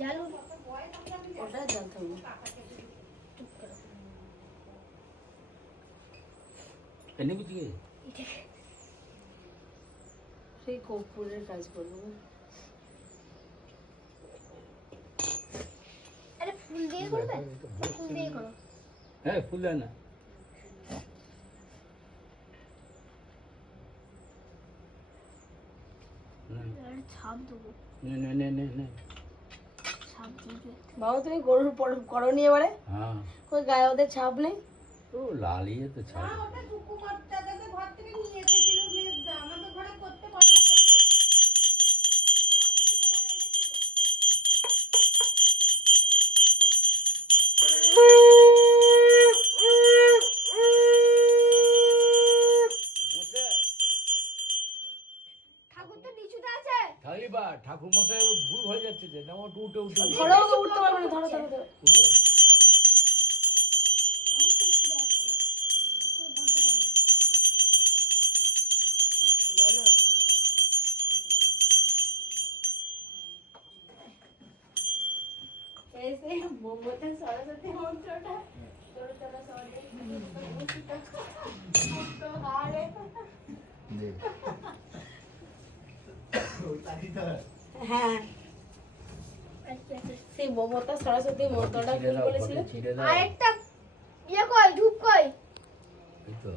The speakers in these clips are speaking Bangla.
জালু ওটা জ্বালতে হবে। এনে বুঝিয়ে সেই কর্পূরের কাজ করবো। আরে ফুল দিয়ে করবে, ফুল দিয়ে করো। হ্যাঁ ফুল দেয় না। ছাপ দেবো, নে নে নে নে নে। ছাপ দিবে। বাবা তুমি গরুর করনি এবারে? হ্যাঁ ওই গায়ে ওদের ছাপ নেই? ও লালিয়ে তো ছাড়। ঠাকুর তো নিচুতে আছে। থাকলি বা ঠাকুর মশাই ভুল হয়ে যাচ্ছে যে না উঠে উঠে উঠে ধরো ওকে উঠতে পারবে না, ধরো ধরো ধরো। উঠে বলো। এই সেই মোমোতে সরস্বতী মন্ত্রটা তোরা তোরা হ্যাঁ সেই মোমোটা সরস্বতী মন্ত্রটা ভুল বলেছিল। আর একটা ইয়ে কই, ধূপ কই? এই তো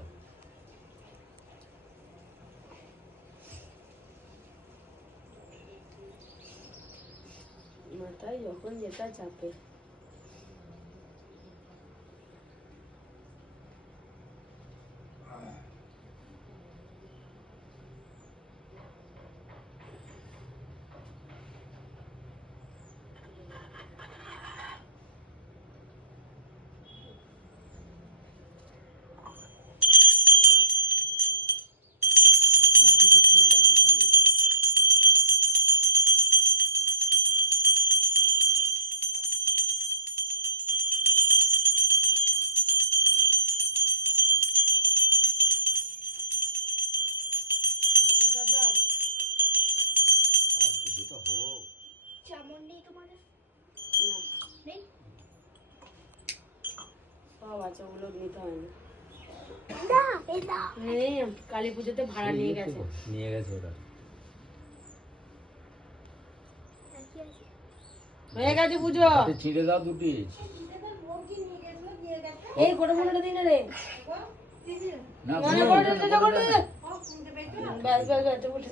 মাথায় যখন যেটা চাপে। কোন দিকে চলে যাচ্ছে খালি। পুজোটা হোক। চামুন্ডি তোমাদের না নেই? সব বাচ্চাগুলো নিতে হয় না। না, এই না। এই কালী পুজোতে ভাড়া নিয়ে গেছে। নিয়ে গেছে ওরা। কি আছে? হয়ে গেছে পুজো। হাতে ছিঁড়ে দাও দুটি। এই গোটা মোটা দিন রে। না মানে গোটা দিতে গোটা দিতে। ব্যাস ব্যাস ব্যাস উঠে।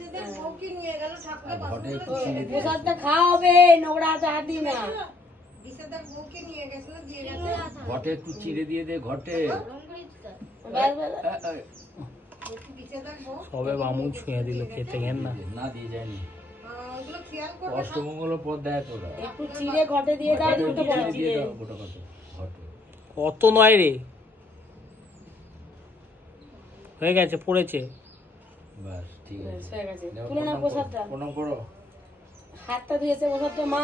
ঘটে একটু ছিঁড়ে দিয়ে। প্রসাদটা খাওয়া হবে, নোংরা হাতে হাত দিই না। ঘটে একটু চিড়ে দিয়ে দে ঘটে। ব্যাস ব্যাস। সবে বামুন ছুঁয়ে দিল, খেতে গেন না। না দিয়ে যায়নি। অষ্টমঙ্গল পদ দেয় তোরা। একটু চিড়ে ঘটে দিয়ে দাও, দুটো বড় দিয়ে চিড়ে। দাও গোটা কত ঘটে। অত নয় রে, হয়ে গেছে, পড়েছে। বাস ঠিক ব্যাস আছে। হয়ে গেছে। নাও, তুলে নাও প্রণাম করো, প্রসাদটা। প্রণাম করো। হাতটা ধুয়েছে প্রসাদটা মা।